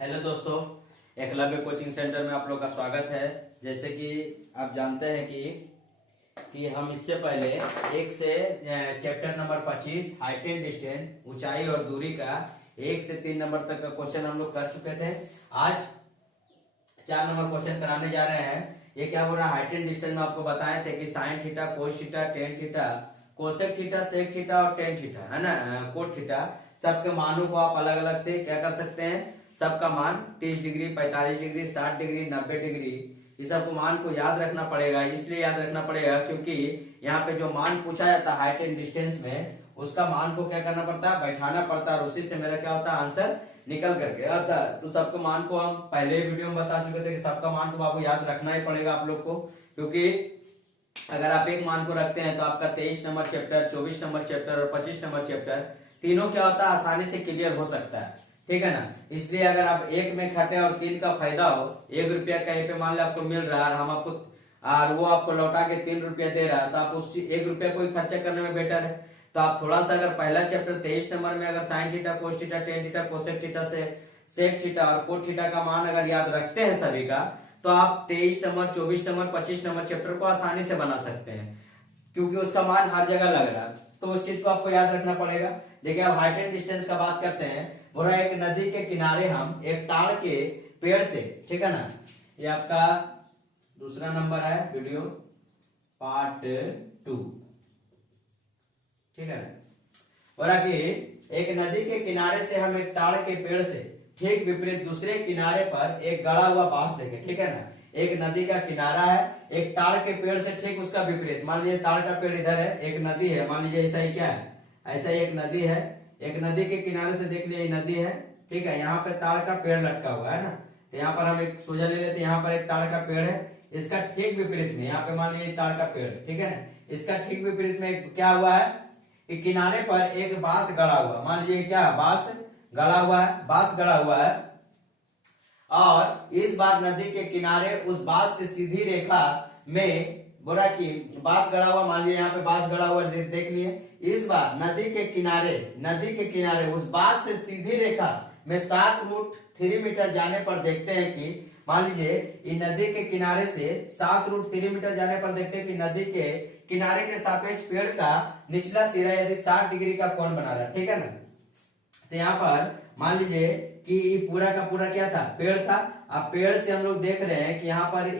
Hello दोस्तों, Eklavya coaching centre में आप लोग का स्वागत है। जैसे कि आप जानते हैं कि हम इससे पहले एक से chapter number 25 height and distance ऊंचाई और दूरी का 1 से 3 नंबर तक का क्वेश्चन हम लोग कर चुके थे। आज 4 नंबर क्वेश्चन कराने जा रहे हैं। ये क्या बोल रहा है, हाइट एंड डिस्टेंस में आपको बताए थे कि sine theta, cos theta, tan theta, cosec theta, sec theta और टेन थीटा है ना, कोट थीटा, सबके मानों को आप अलग अलग से क्या कर सकते हैं, सबका मान 30 डिग्री, 45 डिग्री, 60 डिग्री, 90 डिग्री, इस सबको मान को याद रखना पड़ेगा। इसलिए याद रखना पड़ेगा क्योंकि यहाँ पे जो मान पूछा जाता है हाइट एंड डिस्टेंस में, उसका मान को क्या करना पड़ता है, बैठाना पड़ता है और उसी से मेरा क्या होता है, आंसर निकल करके आता है। तो सबका मान को हम पहले वीडियो में बता चुके थे कि सबका मान को बाबू याद रखना ही पड़ेगा आप लोग को, क्योंकि अगर आप एक मान को रखते हैं तो आपका 23 नंबर चैप्टर, 24 नंबर चैप्टर और 25 नंबर चैप्टर तीनों क्या होता है, आसानी से क्लियर हो सकता है। ठीक है ना। इसलिए अगर आप एक में खटे और 3 का फायदा हो, 1 रुपया कहीं पे मान लो आपको मिल रहा है, हम आपको और वो आपको लौटा के 3 रुपया दे रहा है, तो आप उस 1 रुपया को ही खर्चा करने में बेटर है। तो आप थोड़ा सा अगर पहला चैप्टर 23 नंबर में अगर sign theta, cos theta, tan theta, cosec theta से सेक थीटा और कोट थीटा का मान अगर याद रखते हैं सभी का, तो आप 23 नंबर, 24 नंबर, 25 नंबर चैप्टर को आसानी से बना सकते हैं, क्योंकि उसका मान हर जगह लग रहा है। तो उस चीज को आपको याद रखना पड़ेगा। देखिए अब हाइट एंड डिस्टेंस का बात करते हैं। बोला एक नदी के किनारे हम एक ताड़ के पेड़ से, ठीक है ना, ये आपका दूसरा नंबर है वीडियो पार्ट 2, ठीक है। बोला कि एक नदी के किनारे से हम एक ताड़ के पेड़ से ठीक विपरीत दूसरे किनारे पर एक गड़ा हुआ बांस देखे, ठीक है ना। एक नदी का किनारा है, एक ताड़ के पेड़ से ठीक उसका विपरीत, मान लीजिए ताड़ का पेड़ इधर है, एक नदी है, मान लीजिए ऐसा ही क्या है, ऐसा ही एक नदी है, एक नदी के किनारे से देख लीजिए नदी है, ठीक है। यहाँ पे ताड़ का पेड़ लटका हुआ है ना, तो यहाँ पर हम एक सोजा ले लेते हैं, यहाँ पर एक ताड़ का पेड़ है, इसका ठीक विपरीत में यहाँ पे मान लीजिए ताड़ का पेड़, ठीक है ना, इसका ठीक विपरीत में क्या हुआ है कि किनारे पर एक बांस गड़ा हुआ, मान लीजिए क्या बांस गड़ा हुआ है, बांस गड़ा हुआ है, और इस बार नदी के किनारे उस बांस की सीधी रेखा में बोला कि बांस गड़ा हुआ, मान लीजिए यहाँ पे बांस गड़ा हुआ देख लिए, इस बार नदी के किनारे उस बांस से सीधी रेखा में 7√3 मीटर जाने पर देखते हैं कि मान लीजिए इन नदी के किनारे से 7√3 मीटर जाने पर देखते हैं कि नदी के किनारे के सापेक्ष पेड़ का निचला सिरा यदि 60 डिग्री का कोण बना रहा है, ठीक है ना। तो यहाँ पर मान लीजिए कि पूरा का पूरा क्या था, पेड़ था। अब पेड़ से हम लोग देख रहे हैं कि यहाँ पर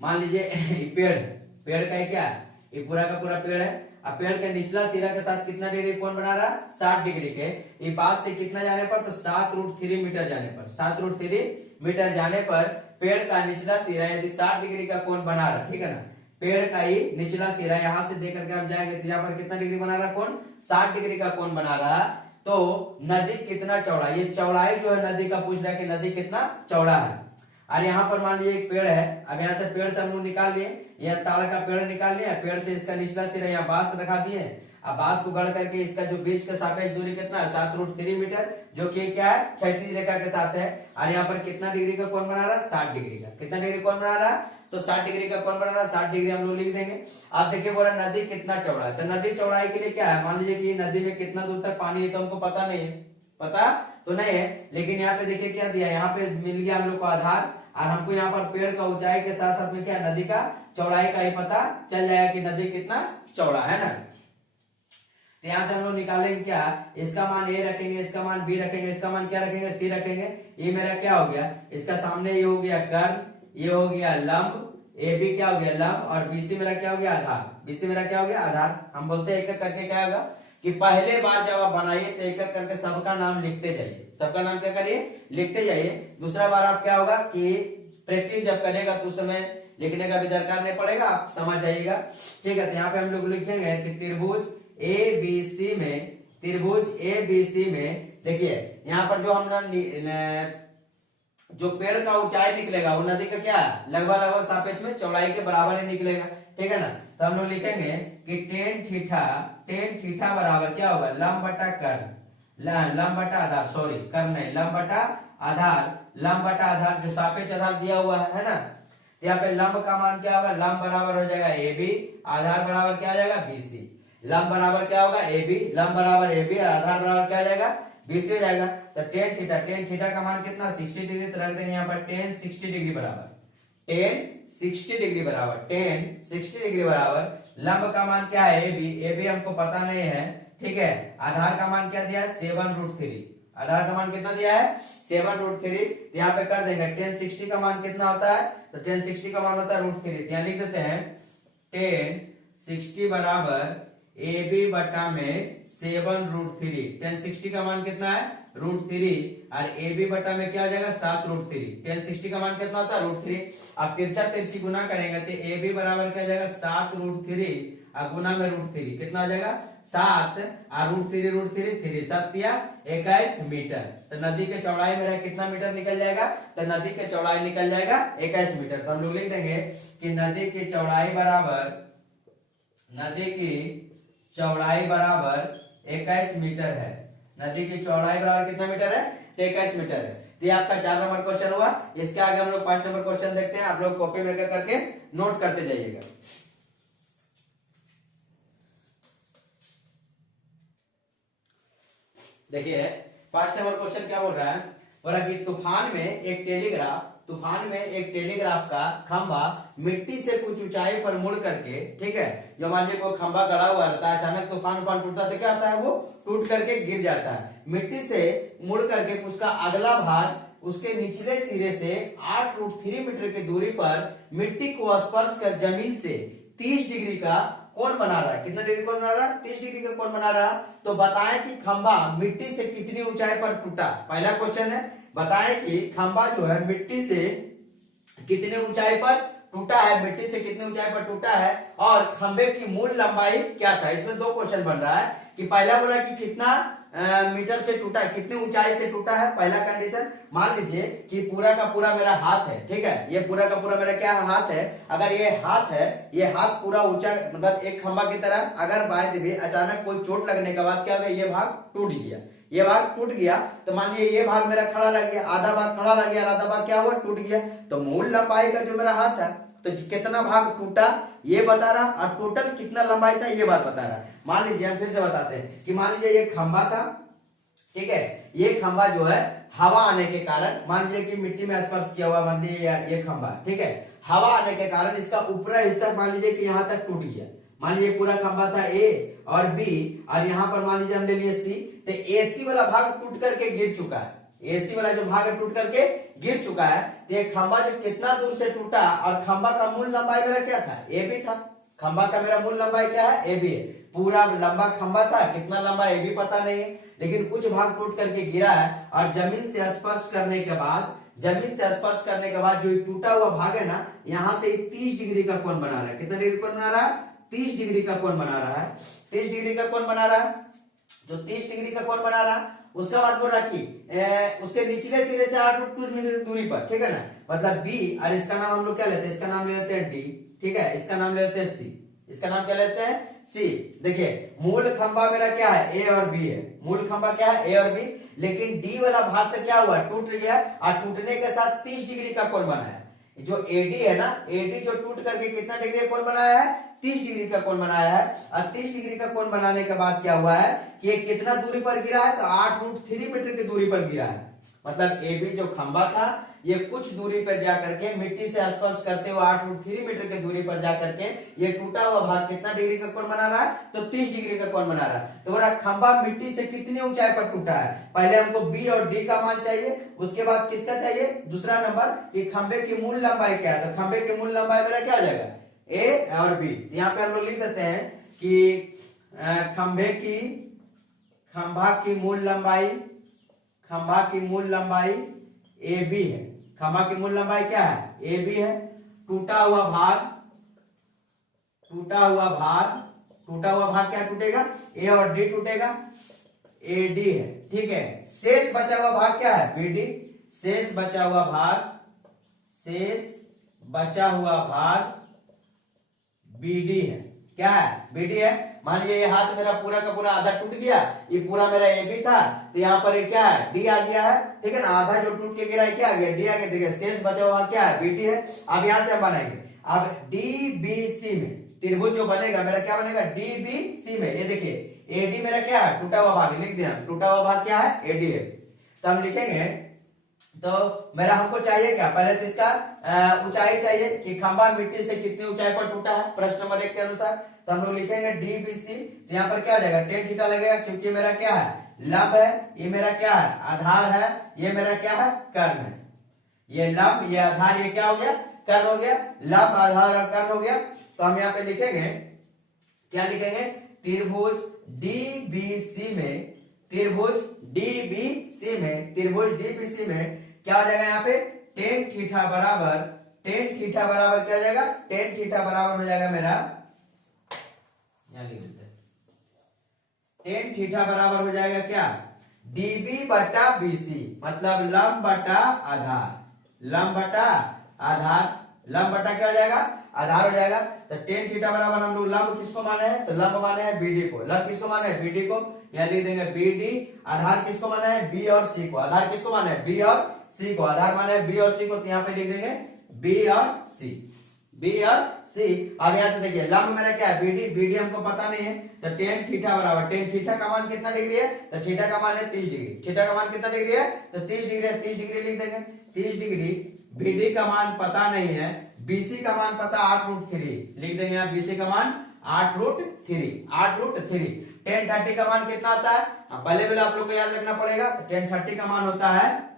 मान लीजिए पेड़ का क्या है, ये पूरा का पूरा पेड़ है। अब पेड़ के निचला सिरा के साथ कितना डिग्री कोण बना रहा है, 60 डिग्री के। ये बात से कितना जाने पर, तो 7√3 मीटर जाने पर, 7√3 मीटर जाने पर पेड़ का निचला सिरा यदि 60 डिग्री का कोण बना रहा, ठीक है ना। पेड़ का ही निचला सिरा यहाँ से देख करके हम जाएंगे तो यहाँ पर कितना डिग्री बना रहा कोण, 60 डिग्री का कोण बना रहा। तो नदी कितना चौड़ा, ये चौड़ाई जो है नदी का पूछ रहा है कि नदी कितना चौड़ा है। और यहाँ पर मान लीजिए एक पेड़ है, अब यहाँ से पेड़ से हम लोग निकाल लिए, यहाँ ताड़ का पेड़ निकाल लिया, पेड़ से इसका निचला सिरा यहाँ बांस रखा दिए। अब बांस को गढ़ करके इसका जो बीच का सापेक्ष दूरी कितना है, 7√3 मीटर, जो कि क्या है, क्षैतिज रेखा के साथ है। और यहाँ पर कितना डिग्री का कोण बना रहा है, 60 डिग्री का। कितना डिग्री कोण बना रहा है, तो 60 डिग्री का कोण बना रहा है, 60 डिग्री हम लोग लिख देंगे। आप देखिए बोला नदी कितना चौड़ा है, तो नदी चौड़ाई के लिए क्या है, मान लीजिए कि नदी में कितना दूर तक पानी है, तो हमको पता नहीं है, पता तो नहीं है, लेकिन यहाँ पे देखिए क्या दिया, यहाँ पे मिल गया हम लोग को आधार, और हमको यहाँ पर पेड़ का ऊंचाई के साथ साथ में क्या नदी का चौड़ाई का ही पता चल जाएगा कि नदी कितना चौड़ा है ना। तो यहाँ से हम लोग निकालेंगे क्या, इसका मान ए रखेंगे, इसका मान बी रखेंगे, इसका मान क्या रखेंगे, सी रखेंगे। ये मेरा क्या हो गया, इसका सामने ये हो गया कर्ण, ये हो गया लंब, ए बी क्या हो गया लंब, और बीसी मेरा क्या हो गया आधार, बीसी मेरा क्या हो गया आधार। हम बोलते हैं एक एक करके क्या होगा कि पहले बार जब आप बनाइए तो एक एक करके सबका नाम लिखते जाइए, सबका नाम क्या करिए, लिखते जाइए। दूसरा बार आप क्या होगा कि प्रैक्टिस जब करेगा तो उस समय लिखने का भी दरकार नहीं पड़ेगा, आप समझ जाइएगा, ठीक है। तो यहाँ पे हम लोग लिखेंगे कि त्रिभुज ए बी सी में देखिए यहाँ पर जो हम जो पेड़ का ऊंचाई निकलेगा वो नदी का क्या लगभग सापेक्ष में चौड़ाई के बराबर ही निकलेगा, ठीक है ना। तो हम लोग लिखेंगे कि टेन थीटा बराबर क्या होगा, लंब बटा कर्ण, लंब बटा आधार, सॉरी कर्ण नहीं, लंब बटा आधार जो सापेक्ष आधार दिया हुआ है ना। तो यहाँ पे लंब का मान क्या होगा, लंब बराबर हो जाएगा ए बी, आधार बराबर क्या हो जाएगा बी सी। लंब बराबर क्या होगा ए बी, लंब बराबर ए बी, आधार बराबर क्या हो जाएगा 20 से हो जाएगा। तो टेन थीटा का मान कितना 60 डिग्री, तो रख देंगे यहाँ पर टेन 60 डिग्री बराबर, टेन 60 डिग्री बराबर, टेन 60 डिग्री बराबर लंब का मान क्या है ए बी हमको पता नहीं है, ठीक है। आधार का मान क्या दिया है 7√3, आधार का मान कितना दिया है 7√3, तो यहाँ पे कर देंगे टेन 60 का मान कितना होता है, तो टेन 60 का मान होता है √3, तो यहाँ लिख देते हैं टेन 60 बराबर ए बी बटा में 7√3, टेन 60 का मान कितना है √3 और ए बी बटा में क्या हो जाएगा 7√3, टेन 60 का मान कितना होता है √3। अब तिरछा तिरछी गुना करेंगे तो ए बी बराबर क्या हो जाएगा 7√3 और गुना में √3 कितना हो जाएगा 7 और √3 3 7 दिया 21 मीटर। तो नदी के चौड़ाई मेरा कितना मीटर निकल जाएगा, तो नदी के चौड़ाई निकल जाएगा 21 मीटर। तो हम लोग लिख देंगे कि नदी की चौड़ाई बराबर 21 मीटर है। नदी की चौड़ाई बराबर कितना मीटर है, 21 मीटर है। तो ये आपका 4 नंबर क्वेश्चन हुआ। इसके आगे हम लोग 5 नंबर क्वेश्चन देखते हैं, आप लोग कॉपी में करके नोट करते जाइएगा। देखिए 5 नंबर क्वेश्चन क्या बोल रहा है, बोला कि तूफान में एक टेलीग्राफ का खंभा मिट्टी से कुछ ऊंचाई पर मुड़ करके, ठीक है, जो मान लीजिए कोई खंभा गड़ा हुआ रहता है, अचानक तूफान टूटता है तो क्या होता है वो टूट करके गिर जाता है। मिट्टी से मुड़ करके उसका अगला भाग उसके निचले सिरे से 8√3 मीटर की दूरी पर मिट्टी को स्पर्श कर जमीन से 30 डिग्री का कोण बना रहा है। कितना डिग्री कोण बना रहा है, 30 डिग्री का कोण बना रहा है। तो बताएं कि खंभा मिट्टी से कितनी ऊंचाई पर टूटा। पहला क्वेश्चन है, बताएं कि खंभा जो है मिट्टी से कितने ऊंचाई पर टूटा है, मिट्टी से कितनी ऊंचाई पर टूटा है और खंभे की मूल लंबाई क्या था। इसमें दो क्वेश्चन बन रहा है कि पहला बोला कि कितना मीटर से टूटा है, कितनी ऊंचाई से टूटा है। पहला कंडीशन, मान लीजिए कि पूरा का पूरा मेरा हाथ है, ठीक है, ये पूरा का पूरा मेरा क्या हाथ है। अगर ये हाथ है, ये हाथ पूरा ऊंचा, मतलब एक खंभा की तरह, अगर बाय द वे अचानक कोई चोट लगने के बाद क्या होगा, ये भाग टूट गया, ये भाग टूट गया, तो मान लीजिए ये भाग मेरा खड़ा रह गया, आधा भाग खड़ा रह गया, आधा भाग क्या हुआ टूट गया। तो मूल लंबाई का जो मेरा हाथ है, तो कितना भाग टूटा ये बता रहा और टोटल कितना लंबाई था ये बात बता रहा। मान लीजिए हम फिर से बताते हैं कि मान लीजिए ये खंभा था, ठीक है, ये खंभा जो है हवा आने के कारण, मान लीजिए कि मिट्टी में स्पर्श किया हुआ, मान लीजिए ये खंभा, ठीक है, हवा आने के कारण इसका ऊपरी हिस्सा मान लीजिए कि यहाँ तक टूट गया। मान लीजिए पूरा खंभा था ए और बी और यहाँ पर मान लीजिए हम ले लिए सी, तो एसी वाला भाग टूट करके गिर चुका है, एसी वाला जो भाग टूट करके गिर चुका है। तो ये खंभा जो कितना दूर से टूटा और खंभा का मूल लंबाई मेरा क्या था, ए बी था। खंभा का मेरा मूल लंबाई क्या है, ए बी है। पूरा लंबा खंभा था, कितना लंबा ए बी पता नहीं है, लेकिन कुछ भाग टूट करके गिरा है और जमीन से स्पर्श करने के बाद, जमीन से स्पर्श करने के बाद जो टूटा हुआ भाग है ना, यहाँ से 30 डिग्री का कोण बना रहा है। कितना डिग्री कोण बना रहा है, 30 डिग्री का कोण बना रहा है, 30 डिग्री का कोण बना रहा है। जो 30 डिग्री का कोण बना रहा, उसका बाद बोल रहा कि उसके निचले सिरे से 8√2 मीटर दूरी पर, ठीक है ना, मतलब बी, और इसका नाम हम लोग क्या लेते हैं, इसका नाम ले लेते हैं डी, ठीक है, इसका नाम ले लेते हैं सी, इसका नाम क्या लेते हैं सी। देखिए मूल खंभा मेरा क्या है, ए और बी है, मूल खंभा क्या है ए और बी, लेकिन डी वाला भाग से क्या हुआ टूट गया और टूटने के साथ 30 डिग्री का कोण बनाया। जो एडी है ना, एडी जो टूट करके कितना डिग्री का कोण बनाया है, 30 डिग्री का कोण बनाया है। और 30 डिग्री का कोण बनाने के बाद क्या हुआ है कि ये कितना दूरी पर गिरा है, तो 8√3 मीटर की दूरी पर गिरा है। मतलब ए बी जो खंभा था ये कुछ दूरी पर जाकर के मिट्टी से स्पर्श करते हुए 8√3 मीटर की दूरी पर जाकर के ये टूटा हुआ भाग कितना डिग्री का कोण बना रहा है, तो 30 डिग्री का कोण बना रहा है। तो बोला खंभा मिट्टी से कितनी ऊंचाई पर टूटा है। पहले हमको बी और डी का मान चाहिए, उसके बाद किसका चाहिए, दूसरा नंबर कि खंभे की मूल लंबाई क्या है। तो खंभे की मूल लंबाई मेरा क्या हो जाएगा, ए और बी। यहाँ पे हम लोग लिख देते हैं कि खंभा की मूल लंबाई ए बी है। खंभा की मूल लंबाई क्या है, ए बी है। टूटा हुआ भाग क्या टूटेगा, ए और डी टूटेगा, ए डी है, ठीक है। शेष बचा हुआ भाग क्या है, बी डी। शेष बचा हुआ भाग बीडी है। क्या है, बीडी है। मान लीजिए ये हाथ मेरा पूरा का पूरा आधा टूट गया, ये पूरा मेरा ए बी था, तो यहाँ पर क्या है, डी आ गया है, ठीक है ना। आधा जो टूट के गिरा है क्या आ गया, डी आ गया। देखिए शेष बचा हुआ क्या है, बीडी है। अब यहाँ से हम बनाएंगे, अब डी बी सी में त्रिभुज जो बनेगा मेरा क्या बनेगा, डीबीसी में। ये देखिए एडी मेरा क्या है, टूटा हुआ भाग, लिख दिया टूटा हुआ भाग क्या है, एडी है। तो हम लिखेंगे, तो मेरा हमको चाहिए क्या, पहले तो इसका ऊंचाई चाहिए कि खंभा मिट्टी से कितनी ऊंचाई पर टूटा है, प्रश्न नंबर 1 के अनुसार। तो हम लोग लिखेंगे डीबीसी, तो यहाँ पर क्या हो जाएगा, टेन थीटा लगेगा, क्योंकि मेरा क्या है, लंब है, ये मेरा क्या है, आधार है, ये मेरा क्या है, कर्ण है। ये लंब, ये आधार, ये क्या हो गया, कर्ण हो गया, लंब आधार और कर्ण हो गया। तो हम यहाँ पे लिखेंगे, क्या लिखेंगे, त्रिभुज डीबीसी में, त्रिभुज डीबीसी में, त्रिभुज डीबीसी में क्या हो जाएगा, यहाँ पे टेन थीटा बराबर, टेन थीटा बराबर क्या हो जाएगा, टेन थीटा बराबर हो जाएगा मेरा, यहाँ लिख देते हैं, टेन थीटा बराबर हो जाएगा क्या, डीबी बटा बीसी, मतलब लंब बटा आधार, लंब बटा आधार, लंब बटा क्या हो जाएगा, आधार हो जाएगा। तो टेन थीटा बराबर हम लोग लंब किसको माने हैं, तो लंब माने हैं बीडी को, लंब किसको माने हैं, बीडी को, यहाँ लिख देंगे बीडी। आधार किसको माने हैं, बी और सी को, आधार किसको माने हैं, बी और सी को, आधार माने हैं बी और सी को, तो यहाँ पे लिख देंगे बी और सी, बी और सी। अब यहाँ से देखिए लंब मेरा क्या है, बीडी, बीडी हमको पता नहीं है, तो टेन थीटा बराबर, टेन थीटा का मान कितना डिग्री है, तो थीटा का मान है 30 डिग्री, थीटा का मान कितना डिग्री है, तो 30 डिग्री है, 30 डिग्री लिख देंगे, 30 डिग्री। बीडी का मान पता नहीं है, बीसी का मान पता 8√3, लिख देंगे यहाँ बीसी का मान 8√3, 8√3। 1030 का मान कितना आता है, पहले आप लोग को याद रखना पड़ेगा, तो 1030 का मान होता है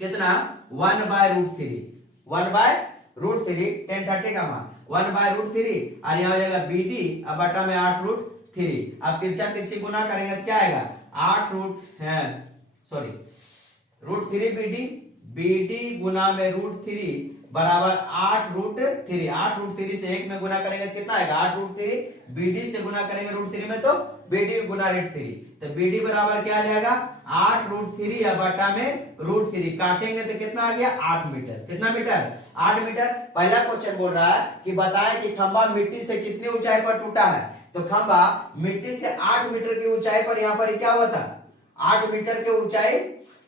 कितना, 1/√3, 1/√3, 1030 का मान 1/√3, और यहाँ हो जाएगा बीडी, अब बटा में 8√3। अब तिरछा तिरछी गुना करेंगे तो क्या आएगा, 8√3 बीडी, बीडी गुना में √3 बराबर 8√3, 8√3 से 1 में गुना करेंगे कितना आएगा, 8√3, बीडी से गुना करेंगे √3 में तो बीडी गुना √3, तो बीडी बराबर क्या आ जाएगा, 8√3 या बटा में √3, काटेंगे तो कितना आ गया, 8 मीटर, कितना मीटर, 8 मीटर। पहला क्वेश्चन बोल रहा है कि बताएं कि खंभा मिट्टी से कितनी ऊंचाई पर टूटा है, तो खंभा मिट्टी से 8 मीटर की ऊंचाई पर यहाँ पर क्या हुआ था, 8 मीटर की ऊंचाई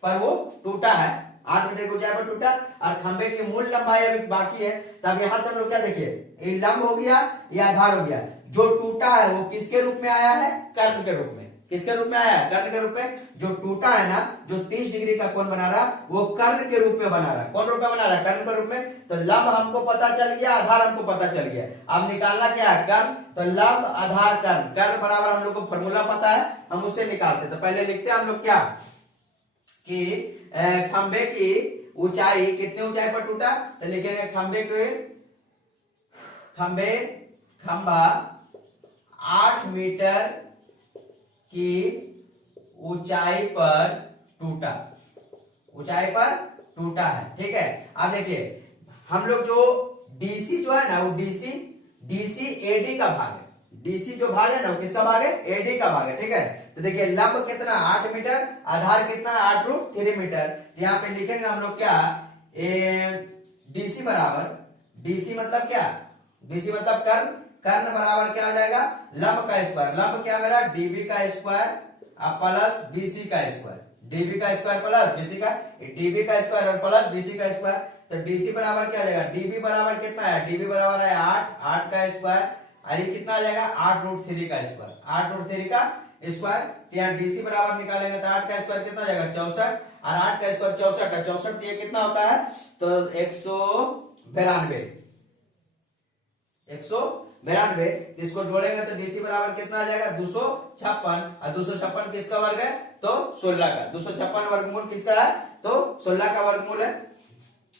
पर वो टूटा है, 8 मीटर की ऊंचाई पर टूटा, और खंबे की मूल लंबाई अभी बाकी है। तब यहां से हम लोग क्या देखिए, ये लंब हो गया, ये आधार हो गया, जो टूटा है वो किसके रूप में आया है, कर्ण के रूप में, किसके रूप में आया है, कर्ण के रूप में। जो टूटा है ना, जो 30 डिग्री का कोण बना रहा, वो कर्ण के रूप में बना रहा, कौन रूप में बना रहा, कर्ण के रूप में। तो लंब हमको पता चल गया, आधार हमको पता चल गया, अब निकालना क्या है, कर्ण। तो लंब आधार कर्ण, कर्ण बराबर हम लोग को फॉर्मूला पता है, हम उससे निकालते। तो पहले लिखते हैं हम लोग क्या, कि खंबे की ऊंचाई, कितनी ऊंचाई पर टूटा, तो लिखेंगे खंबे के, खंबा 8 मीटर की ऊंचाई पर टूटा, ऊंचाई पर टूटा है, ठीक है। अब देखिए हम लोग जो डीसी जो है ना, वो डीसी एडी का भाग है, डीसी जो भाग है ना वो किसका भाग है, एडी का भाग है, ठीक है। तो देखिए लंब कितना 8 मीटर, आधार कितना 8√3 मीटर। तो यहाँ पे लिखेंगे हम लोग क्या, डीसी बराबर, डीसी मतलब क्या, डीसी मतलब कर्ण, कर्ण बराबर क्या हो जाएगा, लंब का स्क्वायर, लंब क्या मेरा, डीबी का स्क्वायर प्लस बीसी का स्क्वायर, डीबी का स्क्वायर प्लस बीसी का, डीबी का स्क्वायर और प्लस बीसी का स्क्वायर। तो डीसी बराबर क्या हो जाएगा, डीबी बराबर कितना है, डीबी बराबर है 8, 8 का स्क्वायर, और ये कितना आ जाएगा 8√3 का स्क्वायर, 8√3 का स्क्वायर। यहाँ डीसी बराबर निकालेंगे तो 8 का स्क्वायर कितना हो जाएगा 64, और 8 का स्क्वायर 64 है, 64 ये कितना होता है, तो 192, 192। इसको जोड़ेंगे तो डीसी बराबर कितना आ जाएगा 256, और 256 किसका वर्ग है, तो 16 का, 256 वर्गमूल किसका है, तो 16 का वर्गमूल है,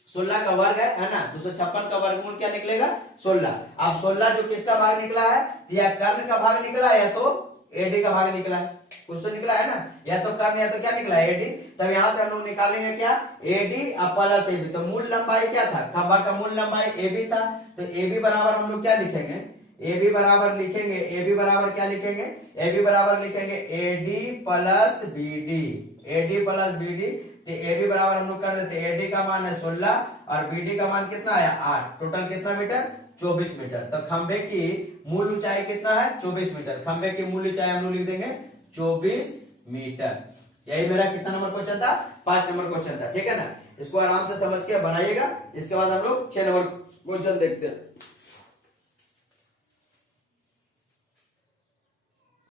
16 का वर्ग है ना, 256 का वर्गमूल क्या निकलेगा 16। अब 16 जो किसका भाग निकला है, या कर्ण का भाग निकला है, या तो एडी का भाग निकला है, कुछ तो निकला है ना, या तो कर्ण या तो क्या निकला है, एडी। तब यहां से हम लोग निकालेंगे क्या, एडी प्लस एबी। तो मूल लंबाई क्या था, खंभा का मूल लंबाई एबी था, तो एबी बराबर हम लोग क्या लिखेंगे, एबी बराबर लिखेंगे, एबी बराबर क्या लिखेंगे, एबी बराबर लिखेंगे AD plus BD, AD plus BD. तो एबी बराबर हम लोग कर देते, एडी का मान है 16 और बीडी का मान कितना आया 8, टोटल कितना मीटर 24 मीटर। तो खंबे की मूल ऊंचाई कितना है 24 मीटर, खंबे की मूल ऊंचाई हम लोग लिख देंगे 24 मीटर। यही मेरा कितना नंबर क्वेश्चन था, 5 नंबर क्वेश्चन था, ठीक है ना। इसको आराम से समझ के बनाइएगा। इसके बाद हम लोग 6 नंबर क्वेश्चन देखते हैं।